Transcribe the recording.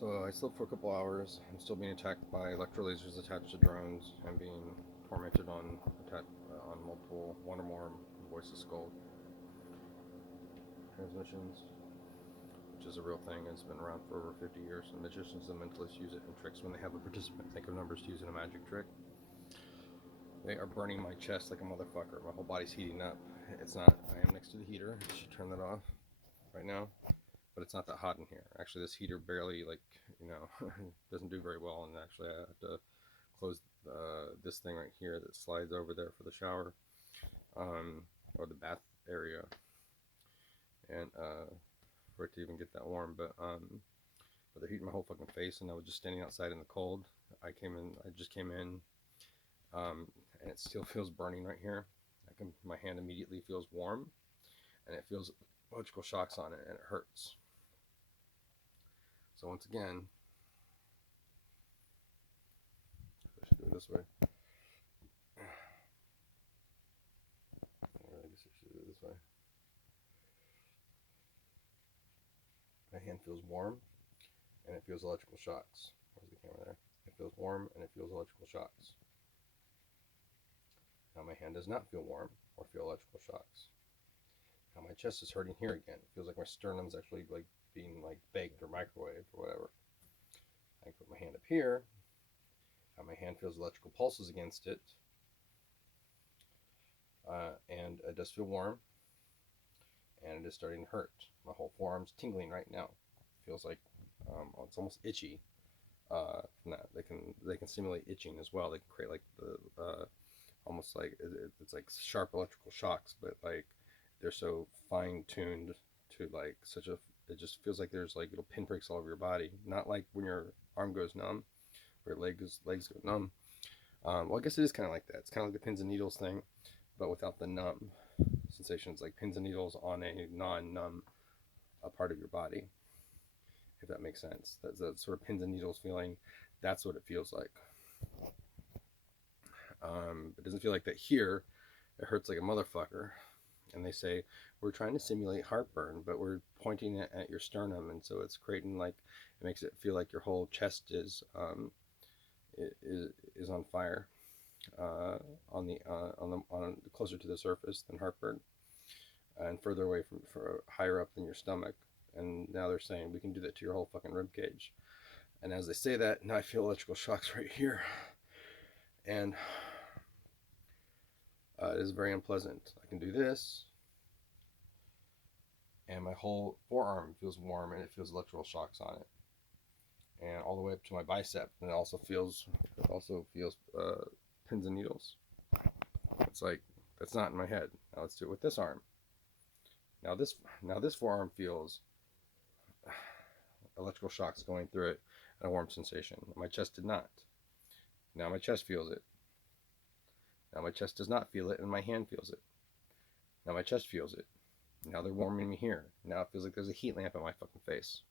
So I slept for a couple hours. I'm still being attacked by electrolasers attached to drones and being tormented on multiple, one or more voice of skull transmissions, which is a real thing. It's been around for over 50 years. And magicians and mentalists use it in tricks when they have a participant think of numbers to use in a magic trick. They are burning my chest like a motherfucker. My whole body's heating up. It's not. I am next to the heater. I should turn that off right now. But it's not that hot in here. Actually, this heater barely, doesn't do very well. And actually, I have to close this thing right here that slides over there for the shower, or the bath area, and for it to even get that warm. But they're heating my whole fucking face, and I was just standing outside in the cold. I just came in, and it still feels burning right here. My hand immediately feels warm, and it feels electrical shocks on it, and it hurts. So once again, I should do it this way. I guess I should do it this way. My hand feels warm, and it feels electrical shocks. Where's the camera there? It feels warm, and it feels electrical shocks. Now my hand does not feel warm or feel electrical shocks. Now my chest is hurting here again. It feels like my sternum's actually being baked or microwaved or whatever. I put my hand up here. Now my hand feels electrical pulses against it, and it does feel warm, and it is starting to hurt. My whole forearm's tingling right now. It feels like it's almost itchy. From that, they can simulate itching as well. They can create almost like it's like sharp electrical shocks, but they're so fine tuned to it just feels like there's little pinpricks all over your body. Not like when your arm goes numb, or your legs go numb. Well, I guess it is kind of like that. It's kind of like the pins and needles thing, but without the numb sensations, like pins and needles on a non-numb part of your body, if that makes sense. That's that sort of pins and needles feeling. That's what it feels like. It doesn't feel like that here. It hurts like a motherfucker. And they say, we're trying to simulate heartburn, but we're pointing it at your sternum, and so it's creating it makes it feel like your whole chest is on fire, on closer to the surface than heartburn, and further away higher up than your stomach. And now they're saying we can do that to your whole fucking rib cage. And as they say that, now I feel electrical shocks right here, and it is very unpleasant. I can do this, and my whole forearm feels warm, and it feels electrical shocks on it, and all the way up to my bicep. And it also feels pins and needles. It's like, that's not in my head. Now let's do it with this arm. Now this forearm feels electrical shocks going through it, and a warm sensation. My chest did not. Now my chest feels it. Now my chest does not feel it, and my hand feels it. Now my chest feels it. Now they're warming me here. Now it feels like there's a heat lamp in my fucking face.